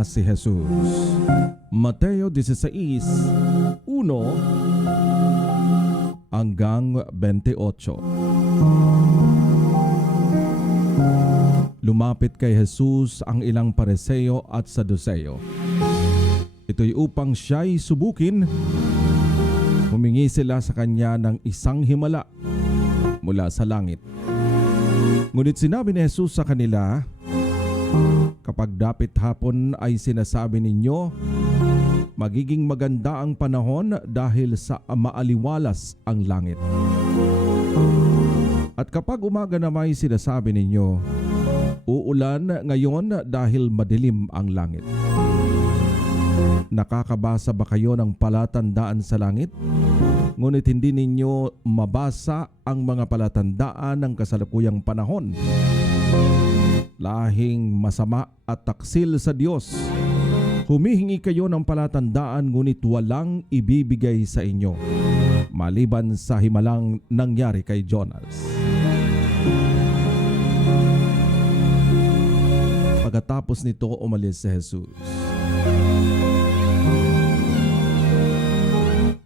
nagpakilala si Jesus. Mateo 16:1 hanggang 28. Lumapit kay Jesus ang ilang Pariseo at Saduceo. Ito'y upang siya'y subukin. Humingi sila sa kanya ng isang himala mula sa langit. Ngunit sinabi ni Jesus sa kanila, kapag dapit hapon ay sinasabi ninyo, magiging maganda ang panahon dahil sa maaliwalas ang langit. At kapag umaga naman ay sinasabi ninyo, uulan ngayon dahil madilim ang langit. Nakakabasa ba kayo ng palatandaan sa langit? Ngunit hindi ninyo mabasa ang mga palatandaan ng kasalukuyang panahon. Lahing masama at taksil sa Diyos. Humihingi kayo ng palatandaan ngunit walang ibibigay sa inyo, maliban sa himalang nangyari kay Jonas. Pagkatapos nito, umalis si Jesus.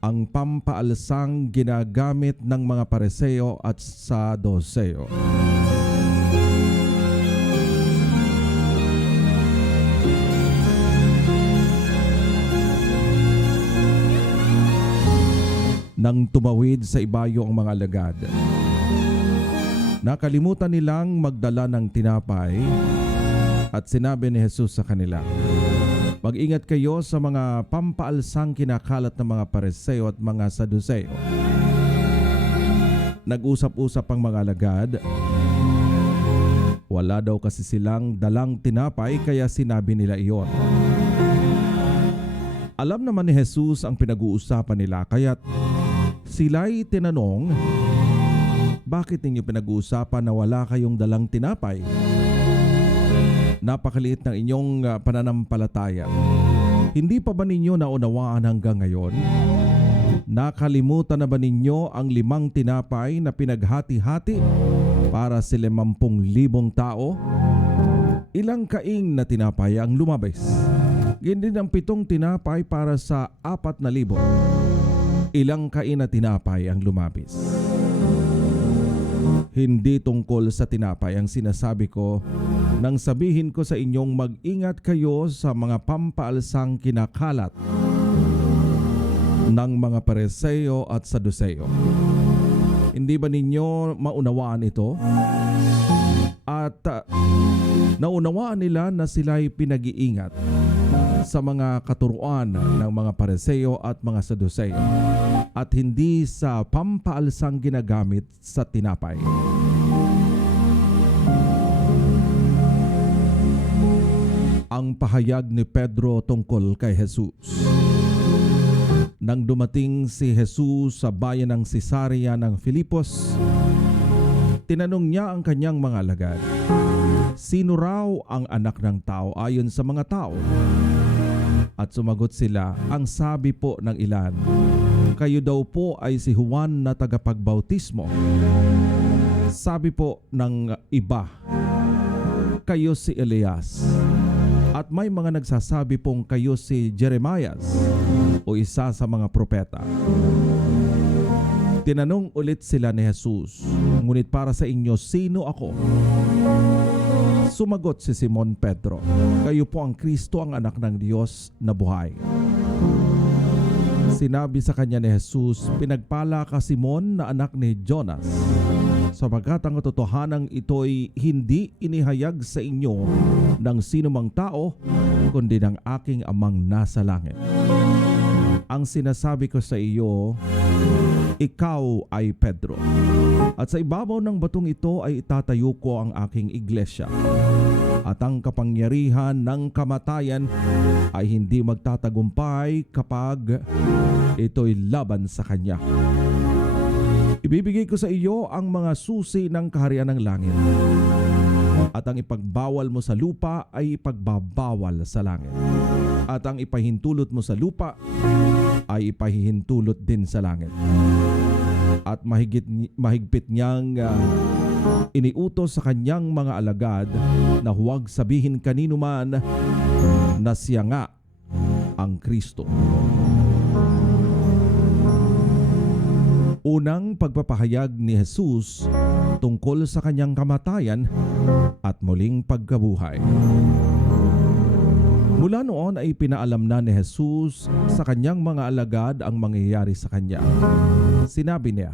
Ang pampaalsang ginagamit ng mga Pariseo at Saduseo. Nang tumawid sa ibayo ang mga alagad, nakalimutan nilang magdala ng tinapay at sinabi ni Jesus sa kanila, mag-ingat kayo sa mga pampaalsang kinakalat ng mga Pariseo at mga Saduseo. Nag-usap-usap ang mga alagad. Wala daw kasi silang dalang tinapay kaya sinabi nila iyon. Alam naman ni Jesus ang pinag-uusapan nila kaya't sila'y tinanong, bakit ninyo pinag-uusapan na wala kayong dalang tinapay? Napakaliit ng inyong pananampalataya. Hindi pa ba ninyo naunawaan hanggang ngayon? Nakalimutan na ba ninyo ang 5 tinapay na pinaghati-hati para sa 50,000 tao? Ilang kaing na tinapay ang lumabis? Ganyan din ang 7 tinapay para sa 4,000. Ilang kain na tinapay ang lumabis? Hindi tungkol sa tinapay ang sinasabi ko nang sabihin ko sa inyong mag-ingat kayo sa mga pampaalsang kinakalat ng mga Pariseo at Saduseo. Hindi ba ninyo maunawaan ito? At naunawaan nila na sila'y pinag-iingat sa mga katuruan ng mga Pariseo at mga Saduseo at hindi sa pampaalsang ginagamit sa tinapay. Ang pahayag ni Pedro tungkol kay Jesus. Nang dumating si Jesus sa bayan ng Cesarea ng Filipos, tinanong niya ang kanyang mga alagad, sino raw ang anak ng tao ayon sa mga tao? At sumagot sila, ang sabi po ng ilan, kayo daw po ay si Juan na tagapagbautismo. Sabi po ng iba, kayo si Elias. At may mga nagsasabi pong kayo si Jeremias o isa sa mga propeta. Tinanong ulit sila ni Jesus, ngunit para sa inyo, sino ako? Sumagot si Simon Pedro, kayo po ang Kristo, ang anak ng Diyos na buhay. Sinabi sa kanya ni Jesus, pinagpala ka Simon na anak ni Jonas, sapagkat ang katotohanan ito'y hindi inihayag sa inyo ng sinumang tao, kundi ng aking amang nasa langit. Ang sinasabi ko sa iyo, ikaw ay Pedro, at sa ibabaw ng batong ito ay itatayo ko ang aking iglesia, at ang kapangyarihan ng kamatayan ay hindi magtatagumpay kapag ito'y laban sa kanya. Ibibigay ko sa iyo ang mga susi ng kaharian ng langit, at ang ipagbawal mo sa lupa ay ipagbabawal sa langit, at ang ipahintulot mo sa lupa ay ipahihintulot din sa langit. At mahigpit niyang iniutos sa kanyang mga alagad na huwag sabihin kanino man na siya nga ang Kristo. Unang pagpapahayag ni Jesus tungkol sa kanyang kamatayan at muling pagkabuhay. Mula noon ay pinaalam na ni Jesus sa kanyang mga alagad ang mangyayari sa kanya. Sinabi niya,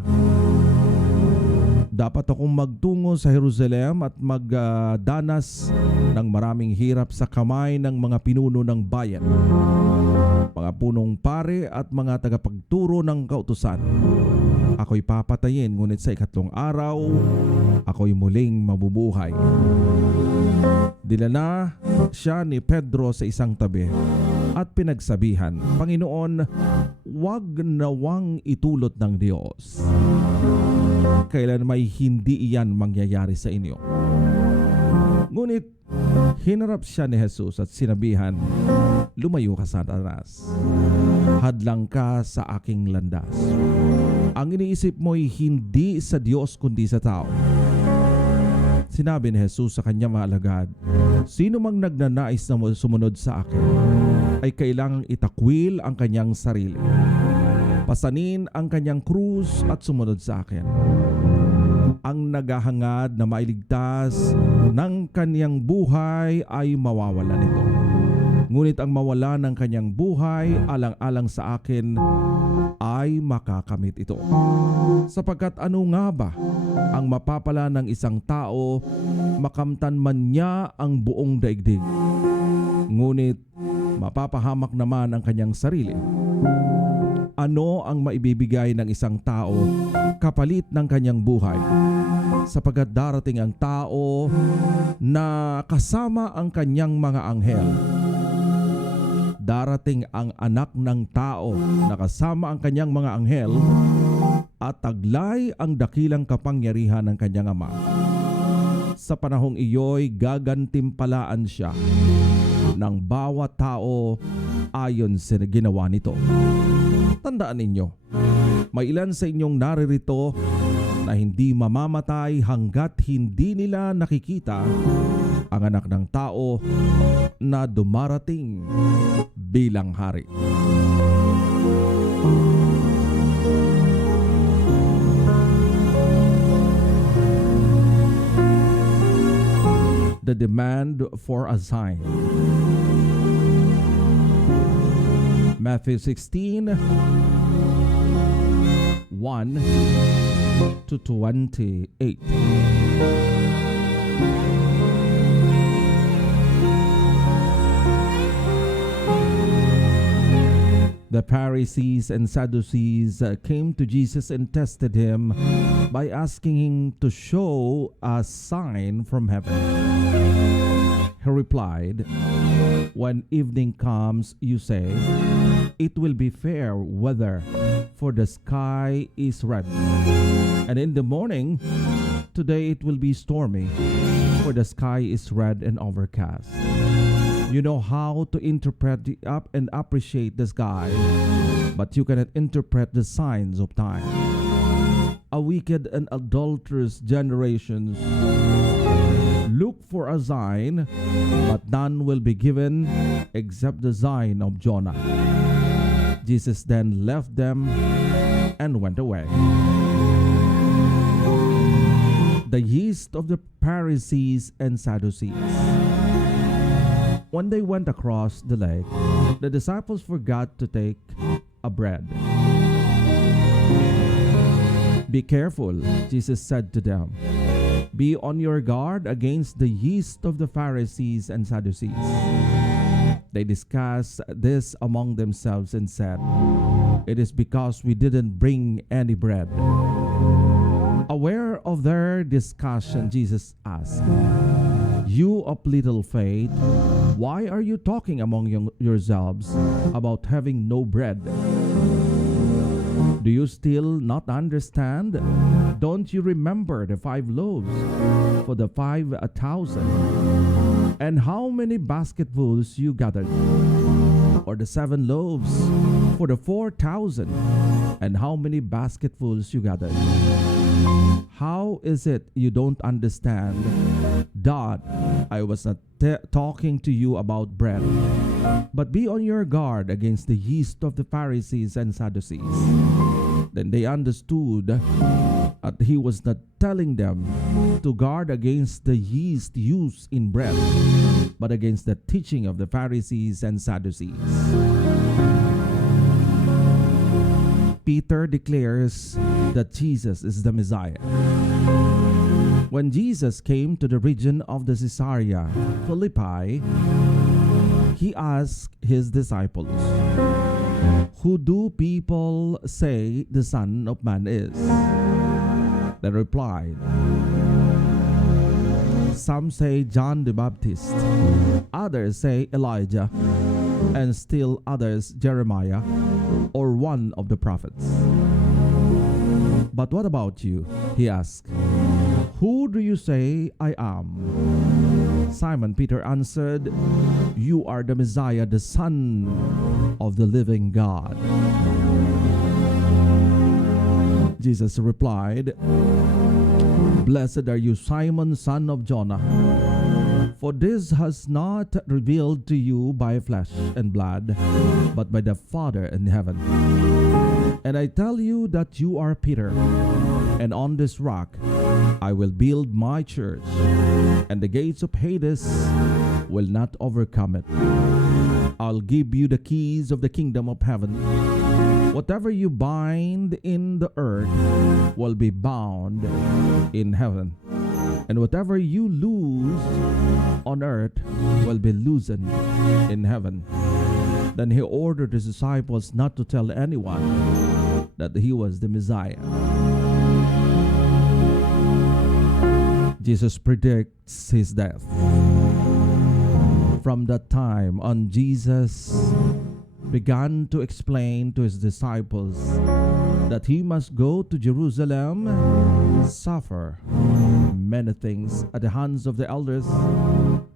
dapat akong magtungo sa Jerusalem at magdanas ng maraming hirap sa kamay ng mga pinuno ng bayan, mga punong pare at mga tagapagturo ng kautusan. Ako'y papatayin, ngunit sa ikatlong araw, ako'y muling mabubuhay. Dinala siya ni Pedro sa isang tabi at pinagsabihan, Panginoon, wag nawang itulot ng Diyos. Kailan may hindi iyan mangyayari sa inyo. Ngunit hinarap siya ni Jesus at sinabihan, lumayo ka, Satanas. Hadlang ka sa aking landas. Ang iniisip mo'y hindi sa Diyos kundi sa tao. Sinabi ni Jesus sa kanyang mga alagad, sino mang nagnanais na sumunod sa akin ay kailangang itakwil ang kanyang sarili. Pasanin ang kanyang krus at sumunod sa akin. Ang naghahangad na mailigtas ng kanyang buhay ay mawawala nito. Ngunit ang mawala ng kanyang buhay alang-alang sa akin ay makakamit ito. Sapagkat ano nga ba ang mapapala ng isang tao makamtan man niya ang buong daigdig? Ngunit mapapahamak naman ang kanyang sarili. Ano ang maibibigay ng isang tao kapalit ng kanyang buhay? Sapagkat darating ang tao na kasama ang kanyang mga anghel. Darating ang anak ng tao na kasama ang kanyang mga anghel at taglay ang dakilang kapangyarihan ng kanyang ama. Sa panahong iyo'y gagantimpalaan siya ng bawat tao ayon sa ginawa nito. Tandaan ninyo, may ilan sa inyong naririto na hindi mamamatay hanggat hindi nila nakikita ang anak ng tao na dumarating bilang hari. The demand for a sign. Matthew 16, 1 to 28. The Pharisees and Sadducees came to Jesus and tested him by asking him to show a sign from heaven. He replied, when evening comes, you say, it will be fair weather, for the sky is red. And in the morning, today it will be stormy, for the sky is red and overcast. You know how to interpret and appreciate the sky, but you cannot interpret the signs of time. A wicked and adulterous generations look for a sign, but none will be given except the sign of Jonah. Jesus then left them and went away. The yeast of the Pharisees and Sadducees. When they went across the lake, the disciples forgot to take a bread. Be careful, Jesus said to them. Be on your guard against the yeast of the Pharisees and Sadducees. They discussed this among themselves and said, it is because we didn't bring any bread. Aware of their discussion, Jesus asked, you of little faith, why are you talking among yourselves about having no bread? Do you still not understand? Don't you remember the 5 loaves for the 5,000? And how many basketfuls you gathered? Or the 7 loaves for the 4,000? And how many basketfuls you gathered? How is it you don't understand that I was not talking to you about bread? But be on your guard against the yeast of the Pharisees and Sadducees. Then they understood that he was not telling them to guard against the yeast used in bread, but against the teaching of the Pharisees and Sadducees. Peter declares that Jesus is the Messiah. When Jesus came to the region of the Caesarea Philippi, he asked his disciples, "Who do people say the Son of Man is?" They replied, "Some say John the Baptist, others say Elijah, and still others Jeremiah, or one of the prophets." "But what about you?" he asked. "Who do you say I am?" Simon Peter answered, "You are the Messiah, the Son of the living God." Jesus replied, "Blessed are you, Simon, son of Jonah, for this has not revealed to you by flesh and blood, but by the Father in heaven. And I tell you that you are Peter, and on this rock I will build my church, and the gates of Hades will not overcome it. I'll give you the keys of the kingdom of heaven. Whatever you bind in the earth will be bound in heaven, and whatever you loose on earth will be loosened in heaven." Then he ordered his disciples not to tell anyone that he was the Messiah. Jesus predicts his death. From that time on, Jesus began to explain to his disciples that he must go to Jerusalem, suffer many things at the hands of the elders,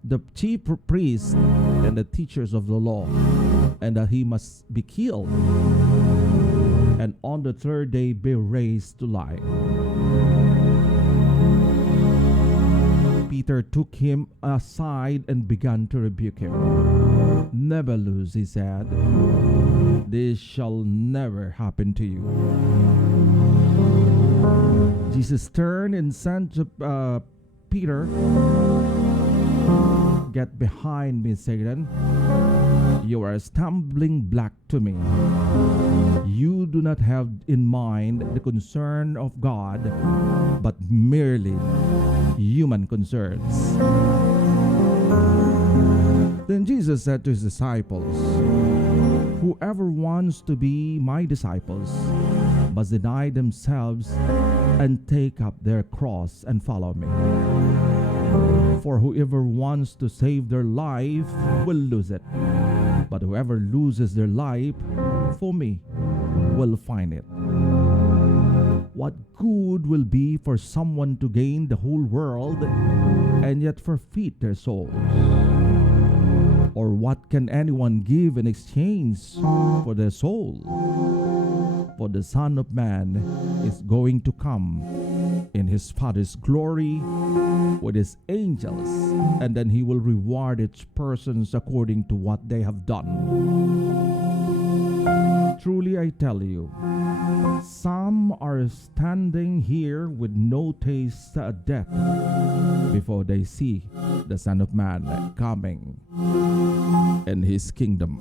the chief priests, and the teachers of the law, and that he must be killed, and on the third day be raised to life. Peter took him aside and began to rebuke him. "Never lose," he said. "This shall never happen to you." Jesus turned and said to Peter, "Get behind me, Satan. You are a stumbling block to me. You do not have in mind the concern of God, but merely human concerns." Then Jesus said to his disciples, "Whoever wants to be my disciples must deny themselves and take up their cross and follow me. For whoever wants to save their life will lose it, but whoever loses their life for me will find it. What good will be for someone to gain the whole world and yet forfeit their souls? Or what can anyone give in exchange for their soul? For the Son of Man is going to come in his Father's glory with his angels, and then he will reward each person according to what they have done. Truly I tell you, some are standing here with no taste of death before they see the Son of Man coming in his kingdom."